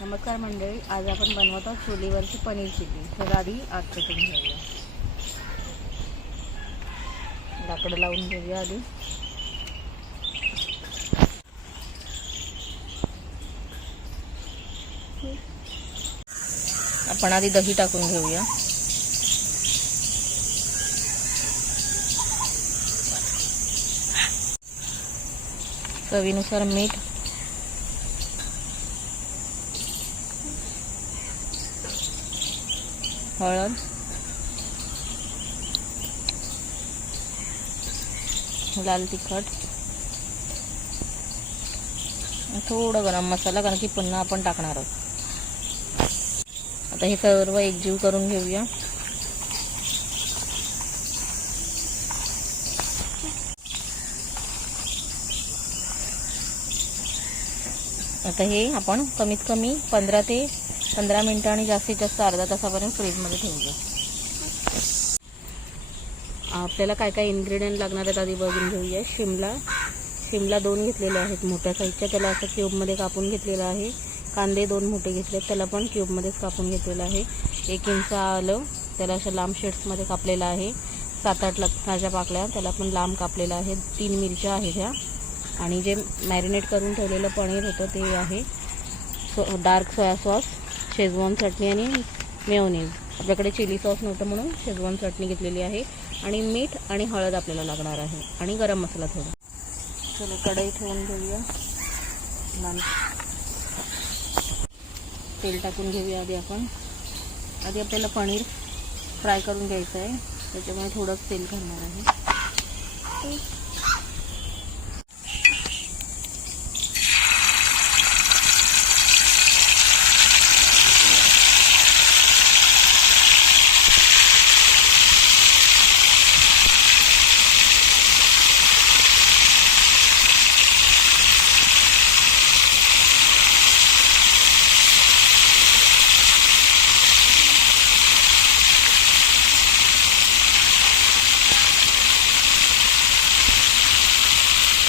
नमस्कार मंडळी, आज आपण बनवत आहोत चुलीवरची पनीर चिल्ली। तर आधी आग पेटून घेऊया, लाकडं लावून घेऊया आधी। आपण आधी दही टाकून घेऊया। चवीनुसार मीठ, हळद, लाल तिखट, थोडा गरम मसाला, कारण की पुन्हा आपण टाकणार आहोत। आता हे सर्व एकजीव करून घेऊया। आता हे आपण कमीत कमी 15 मिनिटं आणि जास्तीत जास्त अर्धा तासापर्यंत फ्रीजमध्ये ठेवूया। आपल्याला काय काय इन्ग्रेडियंट लागणार आहेत आधी बघून घेऊया। शिमला 2 घेतलेले आहेत मोठ्या साईजच्या, त्याला असं क्यूबमध्ये कापून घेतलेलं आहे। कांदे 2 मोठे घेतलेत, त्याला पण क्यूबमध्येच कापून घेतलेलं आहे। 1 इंच आलं, त्याला अशा लांब शेड्समध्ये कापलेलं आहे। 7-8 लसणाच्या पाकळ्या, त्याला पण लांब कापलेलं आहे। 3 मिरच्या आहेत ह्या, आणि जे मॅरिनेट करून ठेवलेलं पनीर होतं ते आहे। डार्क सोया सॉस, शेजवान चटणी आणि मेयोनीज। आपल्याकडे चिली सॉस नव्हतं म्हणून शेजवान चटणी घेतलेली आहे, आणि मीठ आणि हळद आपल्याला लागणार आहे, आणि गरम मसाला थोडा। चलो कढई ठेवून घेऊया, तेल टाकून घेऊया आधी आपण। आधी आपल्याला पनीर फ्राय करून घ्यायचं आहे, त्याच्यामुळे थोडंच तेल घालणार आहे।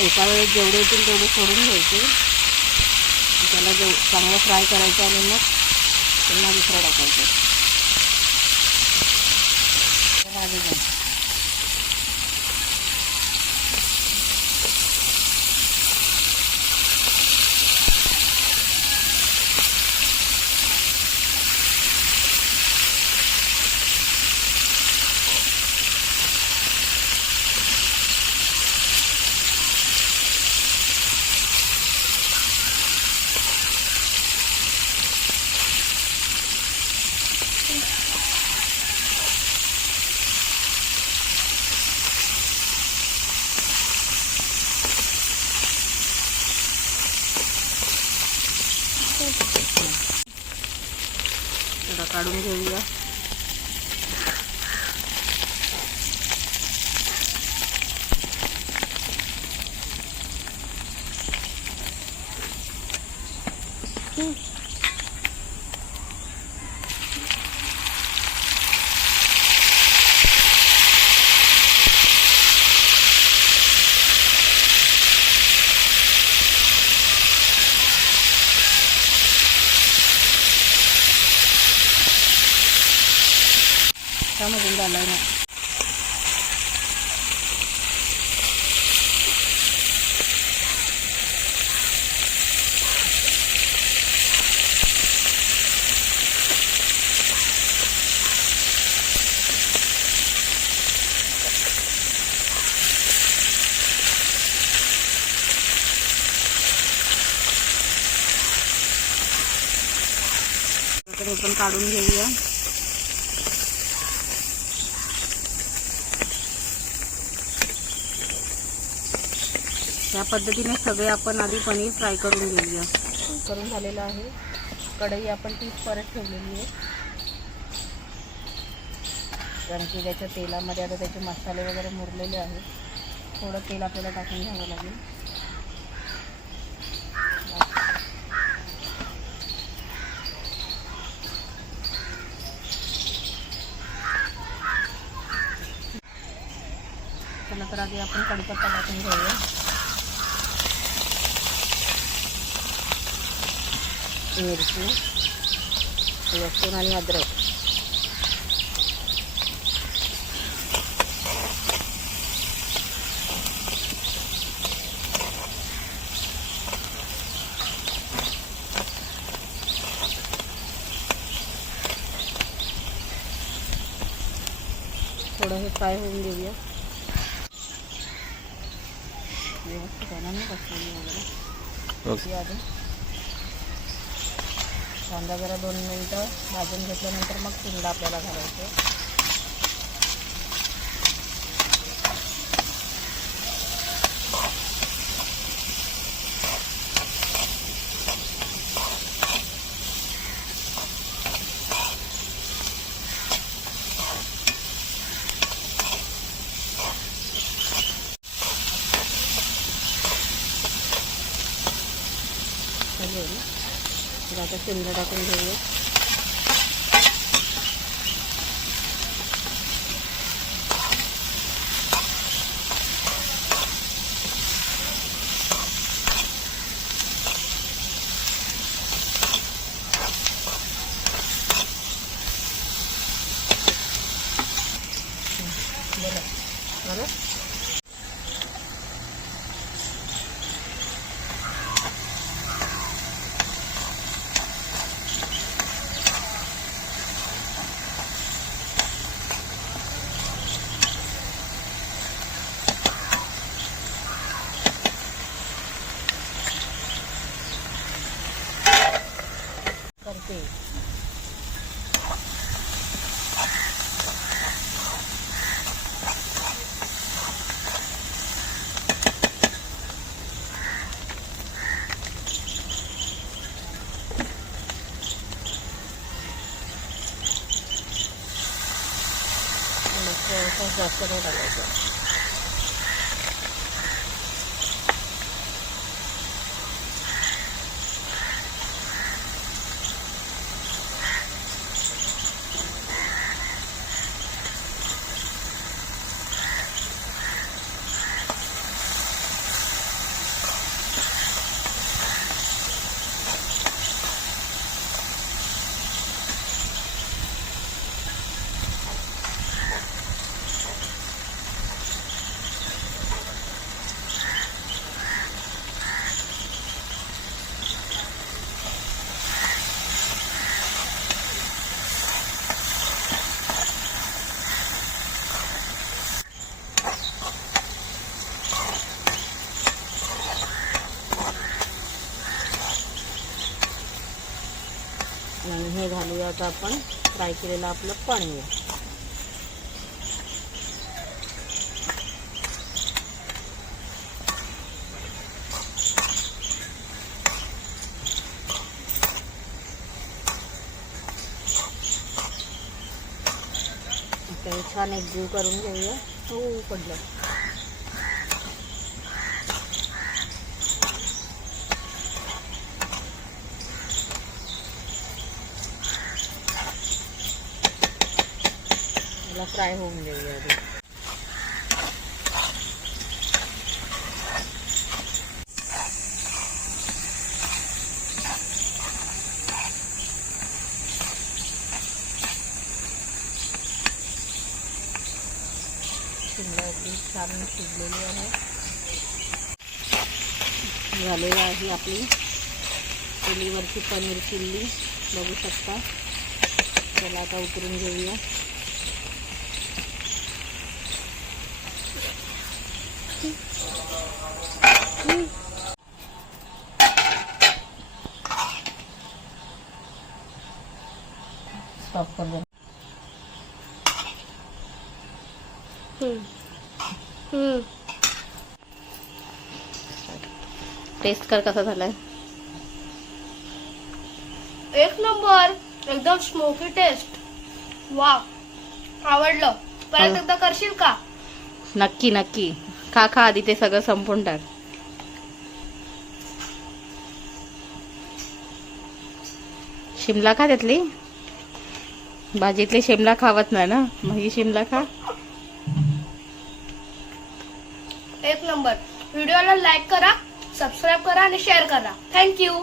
एका वेळेस जेवढे येतील तेवढे सोडून घ्यायचे, त्याला चांगलं फ्राय करायचं, आणि मग पुन्हा दुसरं टाकायचं। थोडा काढून घेऊया। त्यामधून झालं ना, हे पण काढून घेऊया। या पद्धतीने सगळे आपण आधी पनीर फ्राय करून घेऊया। करून झालेलं आहे। कढई आपण तीच परत ठेवलेली आहे, कारण की त्याच्या तेलामध्ये आता त्याचे मसाले वगैरे मुरलेले आहेत। थोडं तेल आपल्याला टाकून घ्यावं लागेल। चला तर आधी आपण कढीपत्ता टाकून घेऊया। मिरची, लसूण आणि अद्रक. थोडं हे फ्राय होऊन देऊया. कांदा जरा 2 मिनिटं भाजून घेतल्यानंतर मग शिमला आपल्याला घालायचं. तर आता शिमला टाकून घेऊया. बरं करते. जास्त नाही टाकायचं. आणि हे घालूया आता आपण फ्राय केलेलं आपलं पनीर. आता छान एकजीव करून घेऊया. पडलं. फ्राय होऊन देऊया आधी. शिमला आपली छान शिजलेली आहे. झालेली आहे आपली चुलीवरची पनीर चिल्ली. बघू शकता. त्याला आता उतरून घेऊया. स्टॉप कर दे. टेस्ट कर कसा झालाय. एक नंबर. एकदम स्मोकी टेस्ट. वाव, आवडलं. परत एकदा करशील का. नक्की नक्की. खा खा आधी ते सगळं संपून टाक. शिमला खा. त्यातली भाजीतली शिमला खावत नाही ना, मग ही शिमला खा. एक नंबर. व्हिडिओला लाईक करा, सबस्क्राईब करा आणि शेअर करा. थँक्यू.